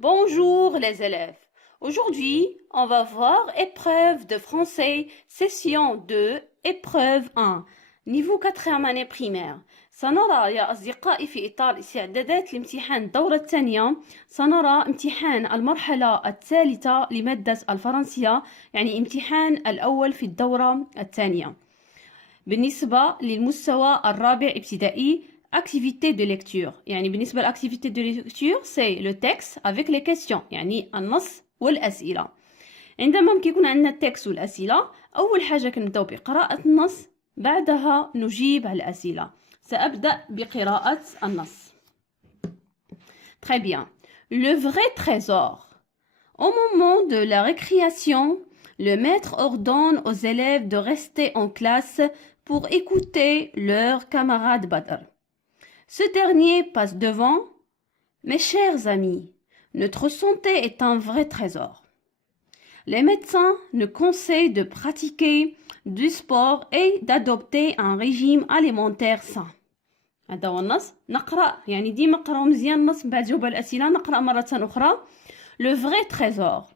Bonjour les élèves. Aujourd'hui, on va voir épreuve de français, session 2, épreuve 1, niveau 4e année primaire. سنرى يا أصدقائي في إطار استعدادات لامتحان الدورة الثانية سنرى امتحان المرحلة الثالثة لمادة الفرنسية، يعني امتحان الأول في الدورة الثانية. بالنسبة للمستوى الرابع ابتدائي activité de lecture، يعني بالنسبة للactivité de lecture c'est le texte avec les questions، يعني النص والأسئلة. عندما كيكون عندنا التكست والأسئلة، أول حاجة كنبداو بقراءة النص، بعدها نجيب على الأسئلة. سأبدأ بقراءة النص. Très bien. Le vrai trésor. Au moment de la récréation, le maître ordonne aux élèves de rester en classe pour écouter leur camarade Badr. Ce dernier passe devant. Mes chers amis, notre santé est un vrai trésor. Les médecins nous conseillent de pratiquer du sport et d'adopter un régime alimentaire sain. هذا هو النص. نقرأ يعني ديما نقراو مزيان النص من بعد جاوب على الأسئلة. نقرأ مرة أخرى. Le vrai trésor.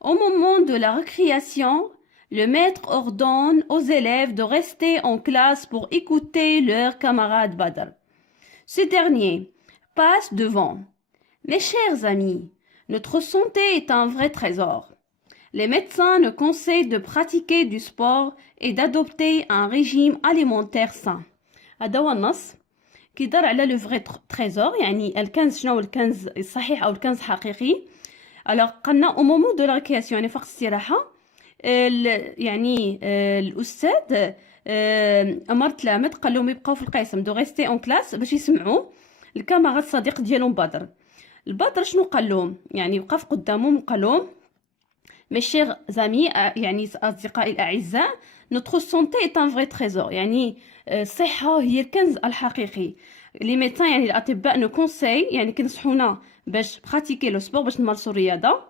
Au moment de la récréation, le maître ordonne aux élèves de rester en classe pour écouter leur camarade Badr. Ce dernier passe devant. Mes chers amis, notre santé est un vrai trésor. Les médecins nous conseillent de pratiquer du sport et d'adopter un régime alimentaire sain. هذا هو النص. كيدار على لو فري تريزور، يعني الكنز. شنو هو الكنز الصحيح او الكنز الحقيقي؟ الوغ قلنا او مومون دو لا ريكرياسيون، يعني في وقت الاستراحه، يعني الاستاذ امر تلامذ قال لهم يبقاو في القسم دو ريستي اون كلاس باش يسمعوا الكاميرا الصديق ديالهم بدر. البدر شنو قال لهم؟ يعني وقف قدامهم وقال لهم مي شير زامي، يعني اصدقائي الاعزاء، نوتر سونتي ايت ان فري تريزور، يعني الصحه هي الكنز الحقيقي. لي ميدسان يعني الاطباء نو كونساي، يعني كينصحونا باش براتيكي لو سبور، باش نمارسوا الرياضه،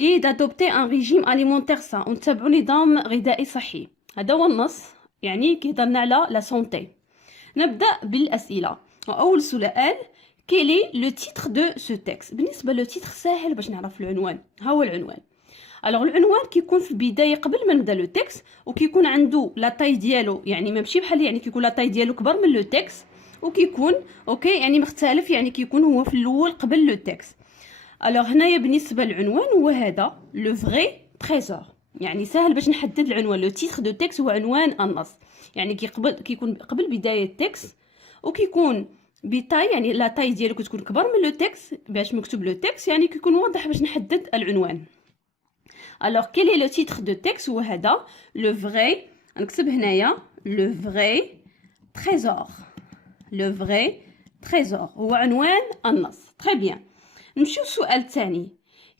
اي دادوبتي ان ريجيم اليمونتير سان، ونتبعوا نظام غذائي صحي. هذا هو النص، يعني كيهضرنا على لا سونتي. نبدا بالاسئله. واول سؤال، كيلي لو تيتر دو سو تيكست؟ بالنسبه لو تيتر ساهل باش نعرف العنوان. ها هو العنوان. الوغ العنوان كيكون في البدايه قبل ما نبدا لو تيكست، وكيكون عنده لا طاي ديالو، يعني ماشي بحال، يعني كيكون لا طاي ديالو كبر من لو تيكست، وكيكون اوكي يعني مختلف، يعني كيكون هو في الاول قبل لو تيكست. الوغ هنايا بالنسبه للعنوان هو هذا لو فري تريزور، يعني سهل باش نحدد العنوان. لو تيتر دو تيكست هو عنوان النص، يعني كيكون قبل بدايه التيكست، وكيكون بتاي، يعني لا طاي ديالو كتكون كبر من لو تيكست باش مكتوب لو تيكست، يعني كيكون واضح باش نحدد العنوان. Alors, quel est le titre de texte ou هذا le vrai، نكتب هنايا le vrai trésor. Le vrai trésor هو عنوان النص. Très bien. نمشيو للسؤال الثاني.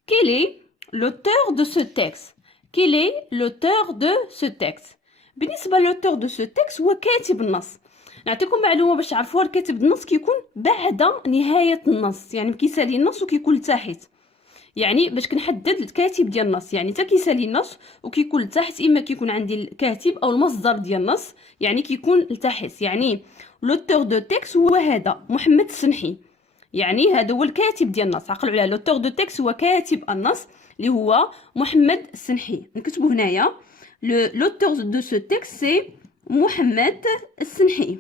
Quel est l'auteur de ce texte؟ Quel est l'auteur de ce texte؟ بالنسبة للauteur de ce texte هو كاتب النص. نعطيكم معلومة باش تعرفوها، الكاتب النص كيكون بعد نهاية النص، يعني كيسالي النص وكيكون لتحت، يعني باش كنحدد الكاتب ديال النص، يعني حتى كيسالي النص وكيكون لتحت، اما كيكون عندي الكاتب او المصدر ديال النص، يعني كيكون لتحت. يعني لوتور دو تيكست هو هذا محمد السنحي، يعني هذا هو الكاتب ديال النص. عقلوا على لوتور دو تيكست هو كاتب النص اللي هو محمد السنحي. نكتبوا هنايا لوتور دو سو تيكست سي محمد السنحي.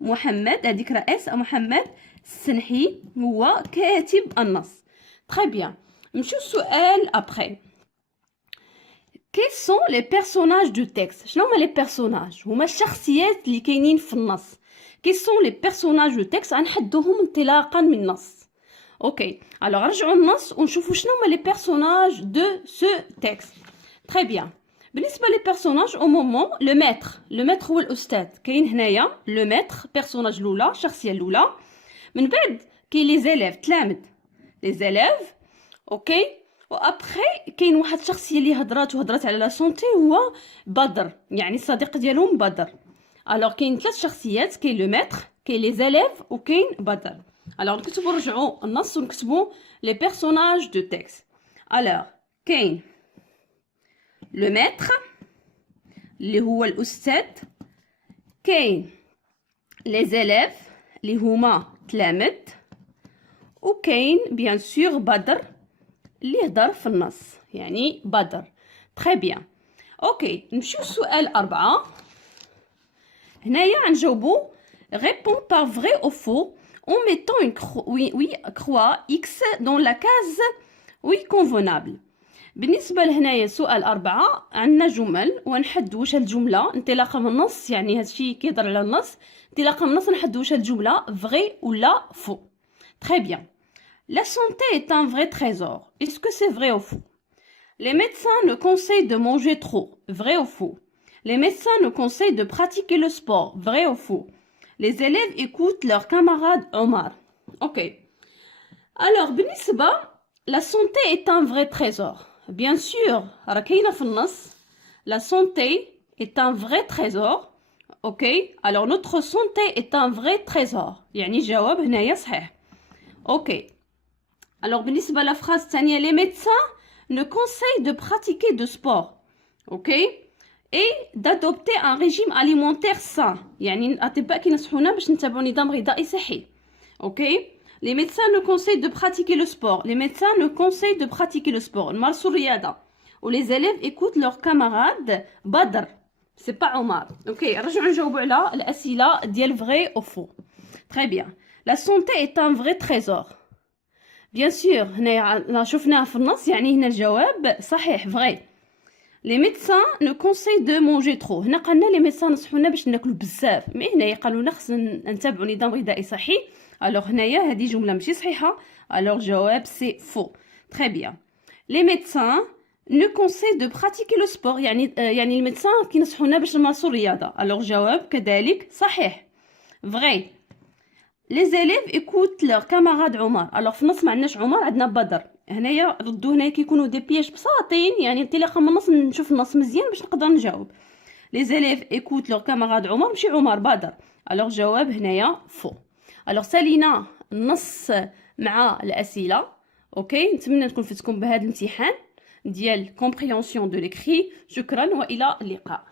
محمد هذيك رئيس محمد السنحي هو كاتب النص. Très bien. نمشيو السؤال après. Quels sont les personnages du texte؟ شنو هما les personnages؟ هما الشخصيات اللي كاينين في النص. Quels sont les personnages du texte؟ غنحدوهم انطلاقا من النص. اوكي. alors رجعوا النص ونشوفوا شنو هما les personnages de ce texte. Très bien. بالنسبه لي بيرسوناج او مومون لو ماتر هو الاستاذ، كاين هنايا لو ماتر بيرسوناج الاولى، الشخصيه الاولى. من بعد كاين لي زيليف تلامذ، لي زيليف اوكي. وابخي كاين واحد الشخصيه اللي هضرات على لا سونتي، هو بدر، يعني الصديق ديالهم بدر. الوغ كاين ثلاث شخصيات، كاين لو ماتر، كاين لي زيليف، وكاين بدر. الوغ نكتبوا نرجعوا النص ونكتبوا لي بيرسوناج دو تيكست. الوغ كاين لو ماتر اللي هو الاستاذ، كاين لي زيليف اللي هما تلامذ، وكاين بيان سور بدر اللي يهضر في النص يعني بدر. تري بيان. اوكي نمشيو للسؤال 4. هنايا غنجاوبو répond par vrai ou faux en mettant une croix X dans la case oui convenable. بالنسبة لهنايا سؤال 4 عندنا جمل ونحدد واش الجملة انطلاقا من النص، يعني هادشي كيهضر على النص، انطلاقا من النص نحدد واش الجملة vrai ou la faux. Très bien. La santé est un vrai trésor. Est-ce que c'est vrai ou faux? Les médecins nous conseillent de manger trop. Vrai ou faux? Les médecins nous conseillent de pratiquer le sport. Vrai ou faux? Les élèves écoutent leur camarade Omar. Ok. Alors, بالنسبة la santé est un vrai trésor. Bien sûr, راه كاينة في النص. La santé est un vrai trésor. Ok. Alors, notre santé est un vrai trésor. يعني الجواب هنايا صحيح. Ok. Alors, بالنسبة la phrase الثانية les médecins nous conseillent de pratiquer du sport. Ok. Et d'adopter un régime alimentaire sain. يعني الأطباء كينصحونا باش نتبعوا نظام غذائي صحي. Ok. Les médecins nous conseillent de pratiquer le sport. Les médecins nous conseillent de pratiquer le sport. نمارسوا الرياضة. و les élèves écoutent leurs camarades بدر. C'est pas Omar. Ok. رجعوا نجاوبوا على الأسئلة ديال vrai ou faux. Très bien. La santé est un vrai trésor. Bien sûr هنا شفناها في النص يعني هنا الجواب صحيح vrai. Les médecins nous conseillent de manger trop. هنا قالنا les médecins نصحونا باش ناكلوا بزاف، مي هنايا قالوا لنا خصنا نتبعوا نظام غذائي صحي. alors هنايا هذه جمله ماشي صحيحه. alors جواب c'est faux. Très bien. Les médecins nous conseillent de pratiquer le sport. يعني الميدسان كينصحونا باش نمارسوا الرياضه. alors جواب كذلك صحيح vrai. Les élèves écoutent leur camarade عمر. alors في النص ما عندناش عمر، عندنا بدر. هنايا ردوا هنايا كيكونوا دي بياج بساطين، يعني انطلاقا من النص نشوف النص مزيان باش نقدر نجاوب. Les élèves écoutent leur camarade عمر ماشي عمر بدر. alors جواب هنايا faux. alors سالينا النص مع الاسئله. اوكي نتمنى نكون فدتكم بهذا الامتحان ديال compréhension de l'écrit. شكرا والى اللقاء.